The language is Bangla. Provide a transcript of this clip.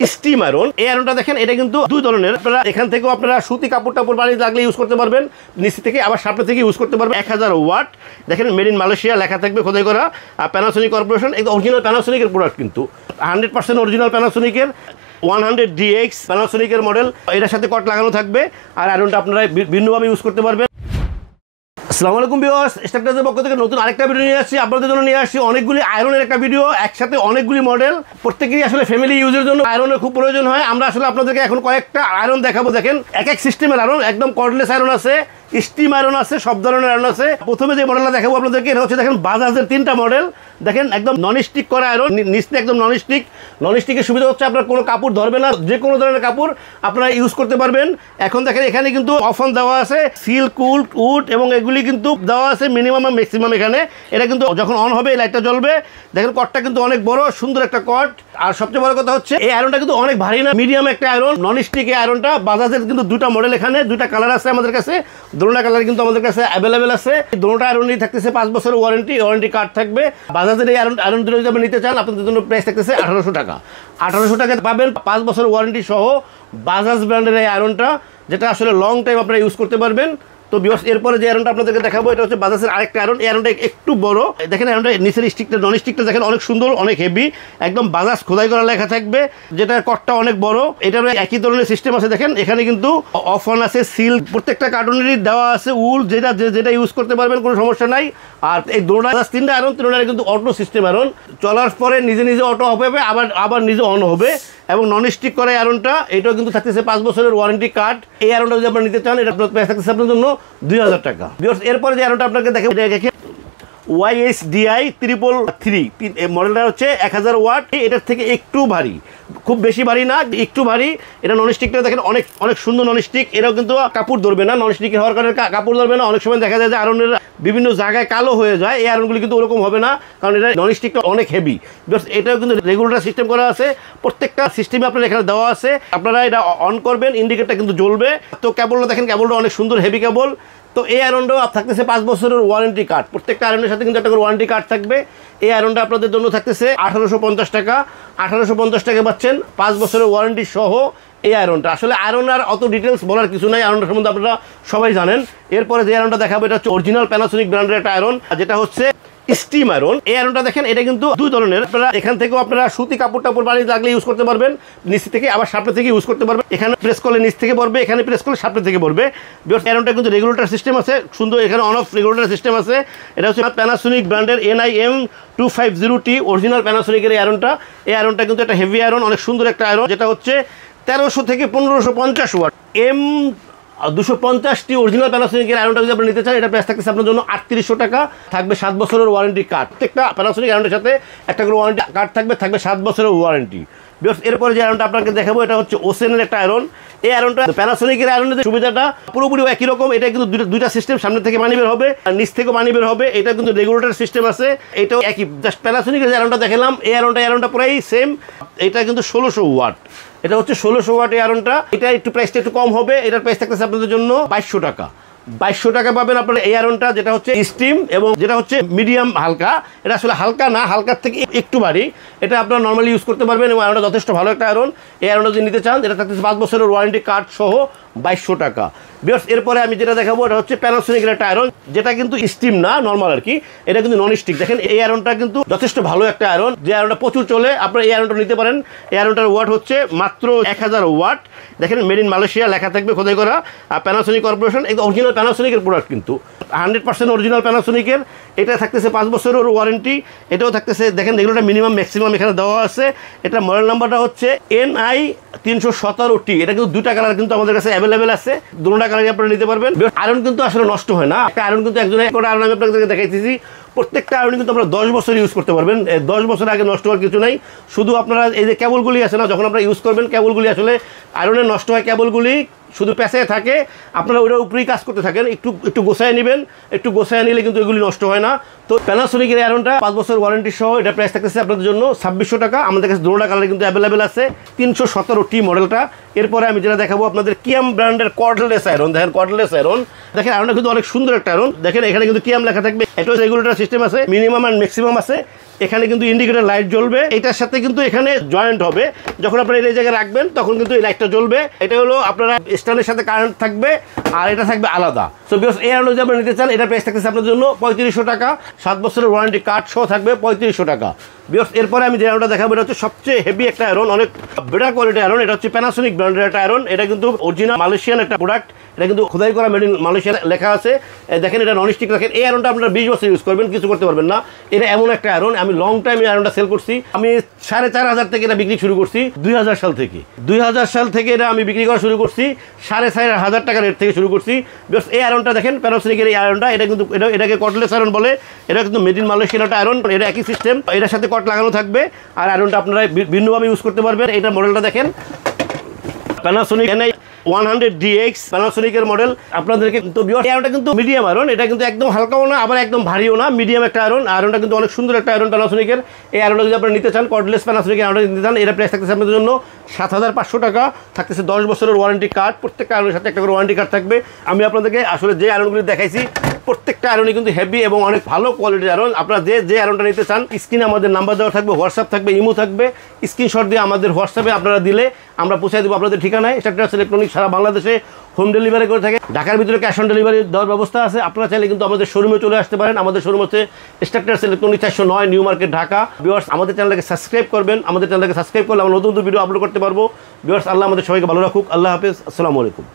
Steam iron. এই আয়রনটা দেখেন এটা কিন্তু দুই ধরনের, আপনারা এখান থেকেও আপনারা সুতি কাপড় টাপড় পানি লাগলে ইউজ করতে পারবেন, নিচ থেকে আবার সামনে থেকে ইউজ করতে পারবেন। 1000 ওয়াট, দেখেন মেড ইন মালয়েশিয়া লেখা থাকবে খোদাই করা, আর প্যানাসোনিক কর্পোরেশন, একদম অরিজিনাল প্যানাসোনিকের প্রোডাক্ট, কিন্তু 100% অরিজিনাল প্যানাসোনিকের 100DX প্যানাসোনিকের মডেল। এটার সাথে কট লাগানো থাকবে, আর আয়রনটা আপনারা ভিন্নভাবে ইউজ করতে পারবেন। আসসালামু আলাইকুম ভিউয়ার্স, স্টারটাজের পক্ষ থেকে নতুন আরেকটা ভিডিও নিয়ে আসছি আপনাদের জন্য। নিয়ে আসছি অনেকগুলি আয়রনের একটা ভিডিও, একসাথে অনেকগুলি মডেল, প্রত্যেকেরই আসলে ফ্যামিলি ইউজের জন্য আয়রনের খুব প্রয়োজন হয়। আমরা আসলে আপনাদেরকে এখন কয়েকটা আয়রন দেখাবো। দেখেন এক এক সিস্টেমের আয়রন, একদম কর্ডলেস আয়রন আছে, স্টিম আয়রন আছে, সব ধরনের আয়রন আছে। প্রথমে যে মডেলটা দেখাবো আপনাদেরকে, এটা হচ্ছে দেখেন বাজাজের 3টা মডেল। দেখেন একদম নন স্টিক করা আয়রন, নিচে একদম নন স্টিক। নন স্টিকের সুবিধা হচ্ছে আপনার কোনো কাপড় ধরবে না, যে কোনো ধরনের কাপড় আপনারা ইউজ করতে পারবেন। এখন দেখেন এখানে কিন্তু অফন দেওয়া আছে, সিল্ক, উড এবং এগুলি কিন্তু দেওয়া আছে মিনিমাম ম্যাক্সিমাম। এখানে এটা কিন্তু যখন অন হবে এই লাইটটা জ্বলবে। দেখেন কটটা কিন্তু অনেক বড়, সুন্দর একটা কট। আর সবচেয়ে বড় কথা হচ্ছে এই আয়রনটা কিন্তু অনেক ভারী না, মিডিয়াম একটা আয়রন, নন স্টিক এই আয়রনটা। বাজাজের কিন্তু 2টা মডেল, এখানে 2টা কালার আছে আমাদের কাছে, দুটোটা কালার কিন্তু আমাদের কাছে অ্যাভেলেবেল আছে। দুটোটা আয়রনই থাকতেছে 5 বছরের ওয়ারেন্টি কার্ড থাকবে। বাজাজের এই আয়রন দুটো যদি আপনি নিতে চান, আপনাদের জন্য প্রাইস থাকতেছে 1800 টাকা। 1800 টাকায় পাবেন 5 বছরের ওয়ারেন্টি সহ বাজাজ ব্র্যান্ডের এই আয়রনটা, যেটা আসলে লং টাইম আপনারা ইউজ করতে পারবেন। তো ভিউয়ার্স, এরপরে যে আয়রনটা আপনাদেরকে দেখাবো, এটা হচ্ছে বাজাজের আরেকটা আয়রন। এই আয়রনটা একটু বড়, দেখেন আয়রনটা নিচের স্টিকটা, নন স্টিকটা দেখেন অনেক সুন্দর, অনেক হেভি, একদম বাজাজ খোদাই করা লেখা থাকবে, যেটা কটটা অনেক বড়। এটার একই ধরনের সিস্টেম আছে। দেখেন এখানে কিন্তু অফ অন আছে, সিল, প্রত্যেকটা কার্টুনেরই দেওয়া আছে উল, যেটা ইউজ করতে পারবেন, কোনো সমস্যা নাই। আর এই দুটোটা 3টা আয়রন, 3টা কিন্তু অটো সিস্টেম আয়রন, চলার পরে নিজে নিজে অটো হবে, আবার নিজে অন হবে। এবং নন স্টিক করে আয়রনটা, এটাও কিন্তু থাকতেছে 5 বছরের ওয়ারেন্টি কার্ড। এই আয়রনটা যদি আপনারা নিতে চান, এটা প্রাইস থাকতেছে আপনার জন্য 2000 টাকা। এরপরে যে আয়রনটা আপনাকে দেখে YSDI 333 মডেলটা হচ্ছে 1000 ওয়াট। এটার থেকে একটু ভারী, খুব বেশি ভারী না, একটু ভারী। এটা নন স্টিকটা দেখেন অনেক অনেক সুন্দর নন স্টিক। এটাও কিন্তু কাপড় ধরবে না, নন স্টিক হওয়ার কারণে কাপড় ধরবে না। অনেক সময় দেখা যায় যে আয়রনের বিভিন্ন জায়গায় কালো হয়ে যায়, এই আয়রনগুলি কিন্তু ওরকম হবে না, কারণ এটা নন স্টিকটা অনেক হেভি। এটাও কিন্তু রেগুলেটর সিস্টেম করা আছে, প্রত্যেকটা সিস্টেমে আপনার এখানে দেওয়া আছে। আপনারা এটা অন করবেন, ইন্ডিকেটরটা কিন্তু জ্বলবে। তো কেবলটা দেখেন, কেবলটা অনেক সুন্দর হেভি কেবল। তো এই আয়রনটাও থাকতেছে 5 বছরের ওয়ারেন্টি কার্ড, প্রত্যেকটা আয়রনের সাথে কিন্তু একটা করে ওয়ারেন্টি কার্ড থাকবে। এই আয়রনটা আপনাদের জন্য থাকতেছে 1850 টাকা। 1850 টাকা পাচ্ছেন 5 বছরের ওয়ারেন্টি সহ এই আয়রনটা। আসলে আয়রন আর অত ডিটেলস বলার কিছু নাই, আয়রনটার সম্বন্ধে আপনারা সবাই জানেন। এরপরে যে আয়রনটা দেখাবো, এটা হচ্ছে অরিজিনাল প্যানাসোনিক ব্র্যান্ডের একটা আয়রন, যেটা হচ্ছে স্টিম আয়রন। এই আয়রনটা দেখেন এটা কিন্তু দুই ধরনের, আপনারা এখান থেকেও আপনারা সুতি কাপড় টাপড় পানি লাগলে ইউজ করতে পারবেন, নিচ থেকে আবার সামনে থেকে ইউজ করতে পারবেন। এখানে প্রেস করলে নিচ থেকে পড়বে, এখানে প্রেস করলে সামনে থেকে পড়বে। আয়রনটা কিন্তু রেগুলেটর সিস্টেম আছে, সুন্দর, এখানে অন অফ রেগুলেটর সিস্টেম আছে। এটা হচ্ছে প্যানাসোনিক ব্র্যান্ডের NIM 250T অরিজিনাল প্যানাসোনিকের এই আয়রনটা। এই আয়রনটা কিন্তু একটা হেভি আয়রন, অনেক সুন্দর একটা আয়রন, যেটা হচ্ছে 1300 থেকে 1550 ওয়াট M250T অরিজিনাল প্যানাসোনিকের আয়রনটা যদি আপনি নিতে চান, এটা প্রাইস থাকতেছে আপনার জন্য 3800 টাকা। থাকবে 7 বছরের ওয়ারেন্টি কার্ড, প্রত্যেকটা প্যানাসোনিক আয়রনের সাথে একটা করে ওয়ারেন্টি কার্ড থাকবে 7 বছরের ওয়ারেন্টি। এরপরে যে আয়রনটা আপনাকে দেখাবো, এটা হচ্ছে ওসেনের একটা আয়রন। এই আয়রনটা প্যানাসোনিকের আয়রনের সুবিধাটা পুরোপুরি একই রকম। এটা কিন্তু দুইটা সিস্টেম, সামনে থেকে পানি বের হবে আর নিচ থেকে পানি বের হবে। এটা কিন্তু রেগুলেটর সিস্টেম আছে, এটাও একই। জাস্ট প্যানাসোনিকের যে আয়রনটা দেখালাম, এই আয়রনটা প্রায় সেম। এটা কিন্তু 1600 ওয়াট, এটা হচ্ছে 1600 ওয়াট এই আয়রনটা। এটা একটু প্রাইসটা একটু কম হবে, এটার প্রাইস থাকতেছে আপনাদের জন্য 2200 টাকা। 2200 টাকা পাবেন আপনার এই আয়রনটা, যেটা হচ্ছে স্টিম এবং যেটা হচ্ছে মিডিয়াম হালকা। এটা আসলে হালকা না, হালকার থেকে একটু ভারী। এটা আপনারা নর্মালি ইউজ করতে পারবেন এবং আয়রনটা যথেষ্ট ভালো একটা আয়রন। এই আয়রনটা যদি নিতে চান, এটা থাকতেছে 5 বছরের ওয়ারেন্টি কার্ড সহ 2200 টাকা। এরপরে আমি যেটা দেখাবো, এটা হচ্ছে প্যানাসোনিকের একটা আয়রন, যেটা কিন্তু স্টিম না, নর্মাল আর কি। এটা কিন্তু নন স্টিক। দেখেন এই আয়রনটা কিন্তু যথেষ্ট ভালো একটা আয়রন, যে আয়রনটা প্রচুর চলে, আপনারা এই আয়রনটা নিতে পারেন। এই আয়রনটার ওয়াট হচ্ছে মাত্র 1000 ওয়াট। দেখেন মেড ইন মালয়েশিয়া লেখা থাকবে খোদাই করা, আর প্যানাসোনিক কর্পোরেশন, একদম অরিজিনাল প্যানাসোনিকের প্রোডাক্ট, কিন্তু 100% অরিজিনাল প্যানাসোনিকের। এটা থাকতেছে 5 বছরের ওয়ারেন্টি। এটাও থাকতেছে, দেখেন এগুলোটা মিনিমাম ম্যাক্সিমাম এখানে দেওয়া আছে। এটা মডেল নাম্বারটা হচ্ছে NI 317T। এটা কিন্তু 2টা কালার কিন্তু আমাদের কাছে অ্যাভেলেবেল আছে, দুটোটা কালারই আপনারা নিতে পারবেন। আয়রন কিন্তু আসলে নষ্ট হয় না, একটা আয়রন কিন্তু একজনের একটা আয়রন আমি আপনাদেরকে দেখাইতেছি। প্রত্যেকটা আয়রন কিন্তু আপনারা 10 বছর ইউজ করতে পারবেন, 10 বছর আগে নষ্ট হওয়ার কিছু নাই। শুধু আপনারা এই যে কেবলগুলি আছে না, যখন আপনারা ইউজ করবেন, কেবলগুলি আসলে আয়রনের নষ্ট হয়, কেবলগুলি শুধু পেঁচায় থাকে, আপনারা ওটার উপরেই কাজ করতে থাকেন। একটু গোছায় নেবেন, একটু গোছায় নিলে কিন্তু এগুলি নষ্ট হয় না। তো প্যানাসোনিকের আয়রনটা 5 বছর ওয়ারেন্টি সহ, এটা প্রাইস থাকতেছে আপনাদের জন্য 2600 টাকা। আমাদের কাছে দুটোটা কালার কিন্তু অ্যাভেলেবেল আছে, 317T মডেলটা। এরপরে আমি যেটা দেখাবো আপনাদের কিয়াম ব্র্যান্ডের কর্ডলেস আয়রন। দেখেন কর্ডলেস আয়রন, দেখেন আয়রনটা কিন্তু অনেক সুন্দর একটা আয়রন। দেখেন এখানে কিন্তু কিয়াম লেখা থাকবে, এটা রেগুলেটর সিস্টেম আছে, মিনিমাম অ্যান্ড ম্যাক্সিমাম আছে। এখানে কিন্তু ইন্ডিকেটর লাইট জ্বলবে, এটার সাথে কিন্তু এখানে জয়েন্ট হবে, যখন আপনারা এই জায়গায় রাখবেন তখন কিন্তু এই লাইটটা জ্বলবে। এটা হলো আপনারা স্ট্যান্ডের সাথে কারেন্ট থাকবে, আর এটা থাকবে আলাদা। সো ভিউয়ার্স, এই আয়রনটা যদি আপনারা নিতে চান, এটার প্রাইস থাকতেছে আপনার জন্য 3500 টাকা, 7 বছরের ওয়ারেন্টি কার্ড সহ থাকবে 3500 টাকা। ভিউয়ার্স, এরপরে আমি যে আয়রনটা দেখাবো, এটা হচ্ছে সবচেয়ে হেভি একটা আয়রন, অনেক বেটার কোয়ালিটি আয়রন। এটা হচ্ছে প্যানাসোনিক ব্র্যান্ডের একটা আয়রন। এটা কিন্তু অরিজিনাল মালয়েশিয়ান একটা প্রোডাক্ট, এটা কিন্তু খোদাই করা, মেড ইন মালয়েশিয়া লেখা আছে। দেখেন এটা ননস্টিক রাখেন। এই আয়রনটা আপনারা 20 বছর ইউজ করবেন, কিছু করতে পারবেন না। এটা এমন একটা আয়রন, আমি লং টাইম এই আয়রনটা সেল করছি। আমি 4500 থেকে এটা বিক্রি শুরু করছি 2000 সাল থেকে। 2000 সাল থেকে এটা আমি বিক্রি করা শুরু করছি 4500 টাকা রেট থেকে শুরু করছি। এই আয়রনটা দেখেন, প্যানাসোনিকের এই আয়রনটা, এটা কিন্তু এটাকে কটলেস আয়রন বলে। এটা কিন্তু মেড ইন মালয়েশিয়ান একটা আয়রন। এটা একই সিস্টেম, এটার সাথে কট লাগানো থাকবে, আর আয়রনটা আপনারা ভিন্নভাবে ইউজ করতে পারবেন। এটা মডেলটা দেখেন, প্যানাসোনিক NI100DX প্যানাসোনিকের মডেল আপনাদেরকে। তো এই আয়রনটা কিন্তু মিডিয়াম আয়রন, এটা কিন্তু একদম হালকাও না আবার একদম ভারীও না, মিডিয়াম একটা আয়রন। আয়রনটা কিন্তু অনেক সুন্দর একটা আয়রন প্যানাসোনিকের। এই আয়রনটা যদি আপনারা নিতে চান, কর্ডলেস প্যানাসোনিকের আয়রনটা নিতে চান, এটা প্রাইস থাকতেছে আপনাদের জন্য 7500 টাকা, থাকতেছে 10 বছরের ওয়ারেন্টি কার্ড। প্রত্যেকটা আয়রনের সাথে একটা করে ওয়ারেন্টি কার্ড থাকবে। আমি আপনাদেরকে আসলে যে আয়রনগুলি দেখাইছি প্রত্যেকটা আয়রনই কিন্তু হেভি এবং অনেক ভালো কোয়ালিটির আয়রন। আপনারা যে আয়রনটা নিতে চান, স্ক্রিনে আমাদের নাম্বার দেওয়া থাকবে, হোয়াটসঅ্যাপ থাকবে, ইমো থাকবে। স্ক্রিনশট দিয়ে আমাদের হোয়াটসঅ্যাপে আপনারা দিলে আমরা পৌঁছে দেবো আপনাদের ঠিকানায়। স্ট্রাকচার্স ইলেকট্রনিক্স সারা বাংলাদেশে হোম ডেলিভারি করে থাকে। ঢাকার ভিতরে ক্যাশ অন ডেলিভারি দেওয়ার ব্যবস্থা আছে। আপনারা চাইলে কিন্তু আমাদের শোরুমে চলে আসতে পারেন। আমাদের শোরুম হচ্ছে structures electronics 409 new market, Dhaka. Viewers, আমাদের চ্যানেলটাকে সাবস্ক্রাইব করবেন। আমাদের চ্যানেলটাকে সাবস্ক্রাইব করলে আমরা নতুন ভিডিও আপলোড করতে পারবো। ভিউয়ার্স, আল্লাহ আমাদের সবাইকে ভালো রাখুক। আল্লাহ হাফেজ, আসসালামু আলাইকুম।